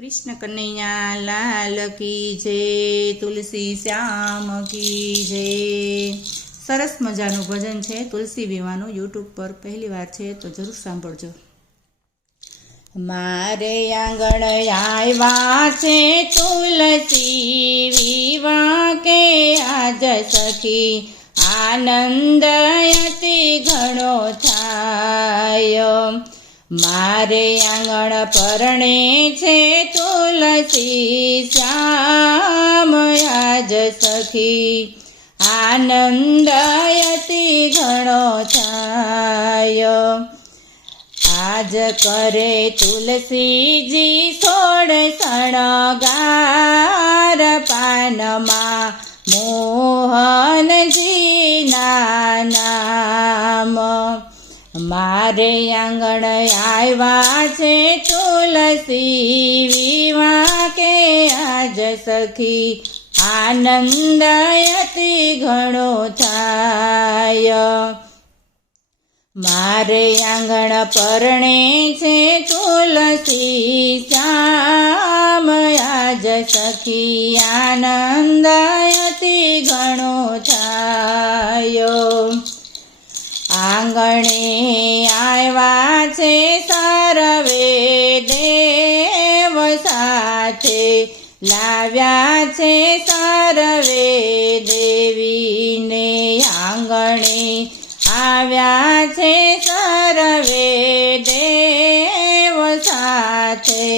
कृष्ण कन्हैया लाल की जय, तुलसी श्याम की जय। सरस मजाનું ભજન છે તુલસી વિવાહનું, યુટ્યુબ પર પહેલી વાર છે તો જરૂર સાંભળજો। મારે આંગણ આવ્યા છે તુલસી વિવાહ કે આજ સખી, આનંદ અતિ ઘણો થાય। મારે આંગણ પરણે છે તુલસી શ્યામ આજ સખી, આનંદ અતિ ઘણો થાય। આજ કરે તુલસીજી સોળ શણગાર, પાનમાં મોહનજીના નામ। મારે આંગણ આવ્યા છે તુલસી વિવાહ કે આજ સખી, આનંદ અતિ ઘણો થાય। મારે આંગણ પરણે છે તુલસી શ્યામ આજ સખી, આનંદ અતિ ઘણો થાય। આંગણે આવ્યા છે સર્વે દેવ સાથે, લાવ્યા છે સર્વે દેવીને। આંગણે આવ્યા છે સર્વે દેવ સાથે,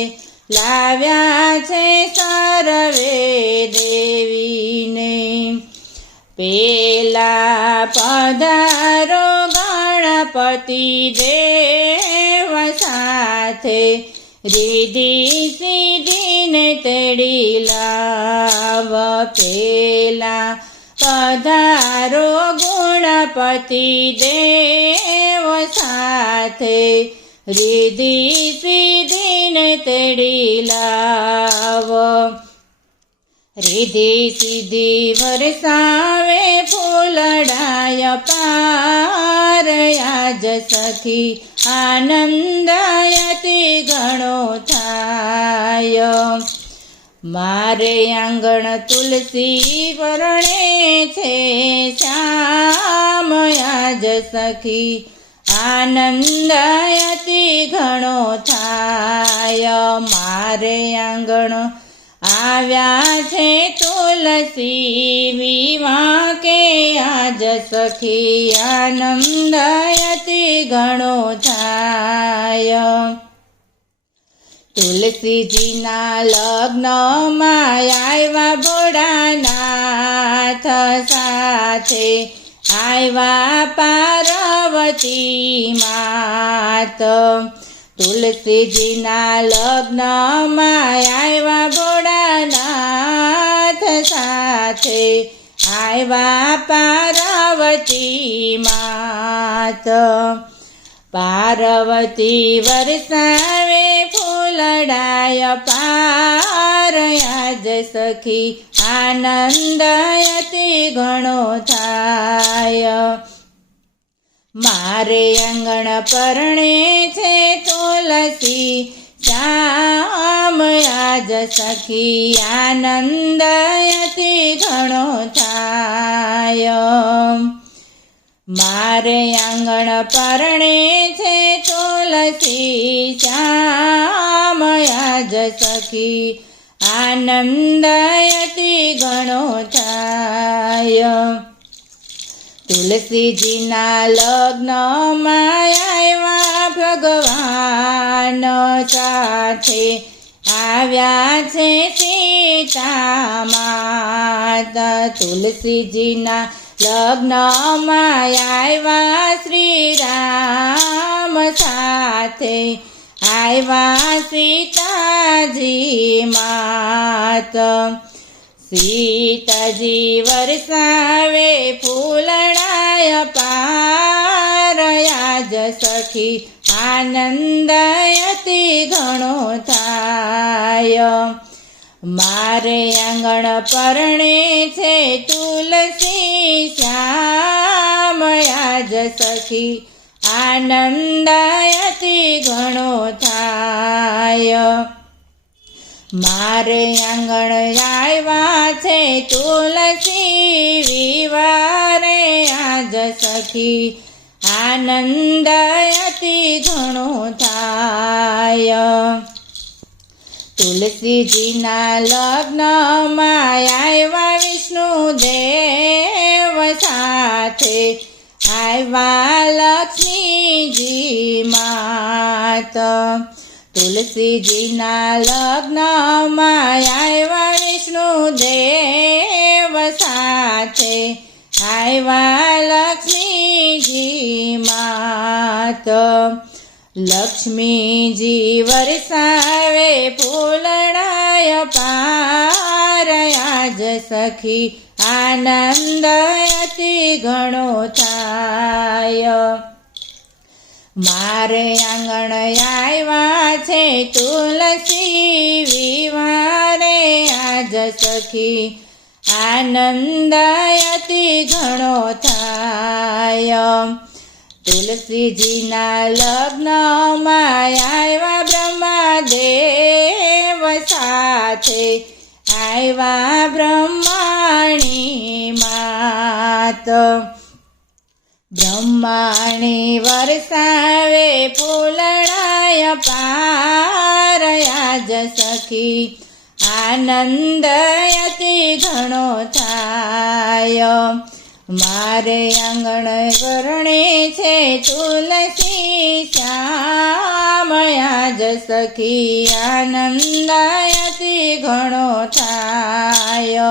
લાવ્યા છે સર્વે દેવીને। પેલા પધારો ગણપતિ દેવ સાથે, રીધિ સિદ્ધિને તેડી લાવ। પેલા પધારો ગણપતિ દેવ સાથે, રીધિ સિદ્ધિને તેડી લાવ। રીધિ સિદ્ધિ વરસાવે ફૂલડાય પાર, આજ સખી આનંદ અતિ ઘણો થાય। મારે આંગણ તુલસી પરણે છે શ્યામ આજ સખી, આનંદ અતિ ઘણો થાય। મારે આંગણ આવ્યા છે તુલસી વિવાહ કે આજ સખી, આનંદ અતિ ઘણો થાય। તુલસીજીના લગ્નમાં આવ્યા ભોળાનાથ સાથે, આવ્યા પાર્વતી માત। તુલસીજીના લગ્નમાં આવ્યા ભોળાનાથ સાથે, આવ્યા પાર્વતી માત। પાર્વતી વરસાવે ફૂલડાય પાર, આજ સખી આનંદ અતિ ઘણો થાય। મારે આંગણ પરણે છે તુલસી શ્યામ આજ સખી, આનંદ અતિ ઘણો થાય। મારે આંગણ પરણે છે તુલસી શ્યામ આજ સખી, આનંદ અતિ ઘણો થાય। તુલસીજીના લગ્નમાં આવ્યા ભગવાન સાથે, આવ્યા છે સીતા માતા। તુલસીજીના લગ્નમાં આવ્યા શ્રી રામ સાથે, આવ્યા સીતાજી માત। સીતાજી વરસાવે ફૂલડાય પાર, આજ સખી આનંદ અતિ ઘણો થાય। મારે આંગણ પરણે છે તુલસી શ્યામ આજ સખી, આનંદ અતિ ઘણો થાય। મારે આંગણ આવ્યા છે તુલસી વિવારે આજ સખી આનંદ અતિ ઘણો થાય તુલસીજીના લગ્નમાં આવ્યા વિષ્ણુ દેવ સાથે આવ્યા લક્ષ્મીજી માત તુલસીજીના લગ્નમાં આવ્યા વિષ્ણુ દેવ સાથે આવ્યા લક્ષ્મીજી માત લક્ષ્મીજી વરસાવે ફૂલડાય પાર આજ સખી આનંદ અતિ ઘણો થાય મારે આંગણ આવ્યા છે તુલસી વિવારે આજ સખી આનંદ અતિ ઘણો થાય તુલસીજીના લગ્નમાં આવ્યા બ્રહ્મદેવ સાથે આવ્યા બ્રહ્માણી માત બ્રહ્માણી વરસાવે ફૂલડાય પાર આજ સખી આનંદ અતિ ઘણો થાય મારે આંગણ કરણે છે તુલસી શ્યામ આજ સખી આનંદ અતિ ઘણો થાય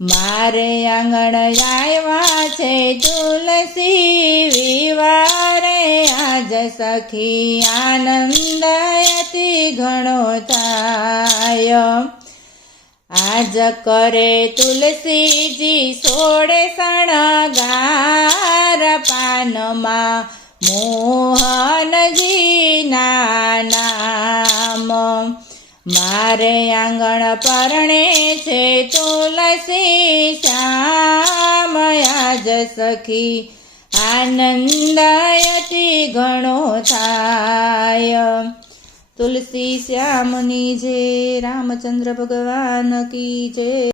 મારે આંગણ આવ્યા છે તુલસી વિવારે આજ સખી આનંદ અતિ ઘણો થાય આજ કરે તુલસીજી સોળે શણગાર પાનમાં મોહનજીના નામ મારે આંગણ પરણે છે તુલસી શ્યામ આજ સખી આનંદ અતિ ઘણો થાય તુલસી શ્યામની જય રામચંદ્ર ભગવાન કી જય।